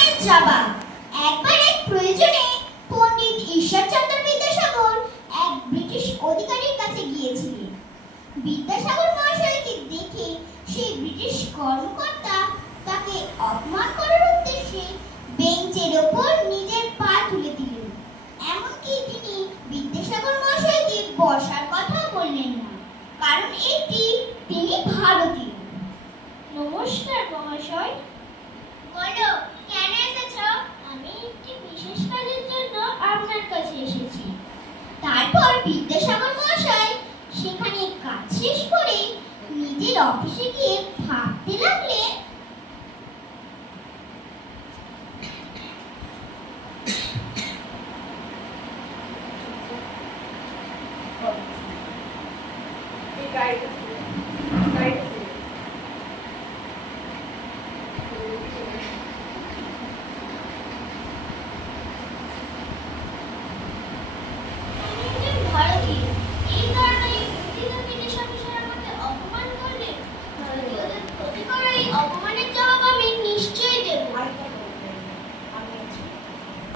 অপমানের জবাব। একবার এক প্রয়োজনে পণ্ডিত ঈশ্বরচন্দ্র বিদ্যাসাগর এক ব্রিটিশ অধিকারীর কাছে গিয়েছিলেন। বিদ্যাসাগর মহাশয়কে দেখে সেই ব্রিটিশ কর্মকর্তা তাকে অপমান করার উদ্দেশ্যে বেঞ্চের ওপর নিজের পা তুলে দিলেন। এমনকি তিনি বিদ্যাসাগর মহাশয়কে বসার কথা বললেন না, কারণ তিনি ভারতীয়। নমস্কার মহাশয়। বলো, কেন এসেছো? আমি একটি বিশেষ কাজের জন্য আপনার কাছে এসেছি। তারপর বিদ্যাসাগর মহাশয় সেখানে কাজ শেষ করে নিজের অফিসে গিয়ে ভাবতে লাগলেন, ভারতীয়, এই কারণে উত্তীর্ণ বিদেশ অফিসার আমাকে অপমান করলেন। ভারতীয়দের প্রতি করা এই অপমানের জবাব আমি নিশ্চয়ই দেব।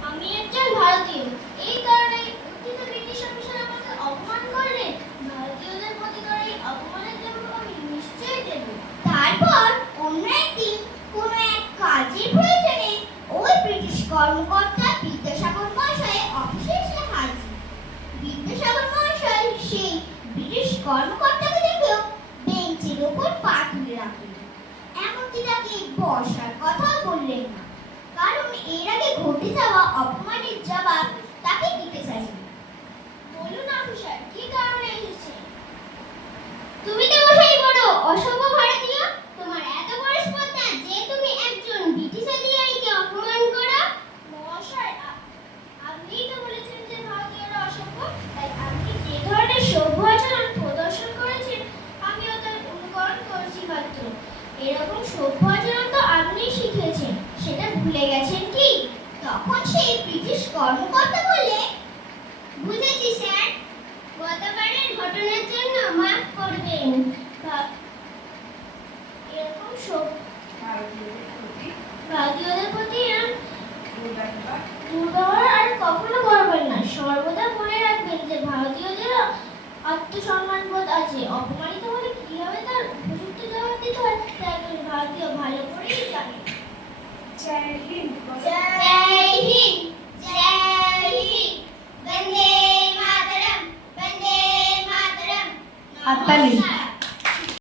আমি একজন ভারতীয়, এই কারণে উত্তীর্ণ ব্রিটিশ অফিসার আমাকে অপমান করলেন। ভারতীয়দের প্রতি করা এই অপমানের জবাব আমি নিশ্চয়ই দেব। তারপর অন্য একদিন কোনো এক কাজের প্রয়োজনে ওই ব্রিটিশ কর্মকর্তা বিদ্যাসাগর মহাশয়ের অফিসে এসে হাজির। বিদ্যাসাগর মহাশয় সেই ব্রিটিশ কর্মকর্তাকে দেখেও বেঞ্চের ওপর পা তুলে রাখলেন। এমনকি তাকে বসার কথাও বললেন না, কারণ এর আগে ঘটে যাওয়া অপমানের জবাব তাকে দিতে চাইলেন। বলুন অফিসার, কি কারণে এসেছেন? তুমি তো মশাই বড় অসভ্য ভারতীয়, তোমার এত বড় স্পর্ধা যে তুমি একজন ব্রিটিশ অধিকারীকে অপমান করো। মহাশয়, আপনিই তো বলেছেন যে ভারতীয়রা অসভ্য, তাই আপনি যে ধরনের সভ্য আচরণ প্রদর্শন করেছেন আমিও তার অনুকরণ করেছি মাত্র। এরকম সভ্য আচরণ তো আপনিই শিখেছেন, সেটা ভুলে গেছেন কি? তখন সেই ব্রিটিশ কর্মকর্তা বললে, বুঝেছি স্যার, গতবারের ঘটনার জন্য মাফ করবেন। এরকম ভারতীয়দের প্রতি দুর্ব্যবহার আর কখনো করবেন না। সর্বদা মনে রাখবেন যে ভারতীয়দেরও আত্মসম্মানবোধ আছে। অপমানিত হলে কিভাবে তার উপযুক্ত জবাব দিতে হয় তা একজন ভারতীয় ভালো করেই জানে। জয়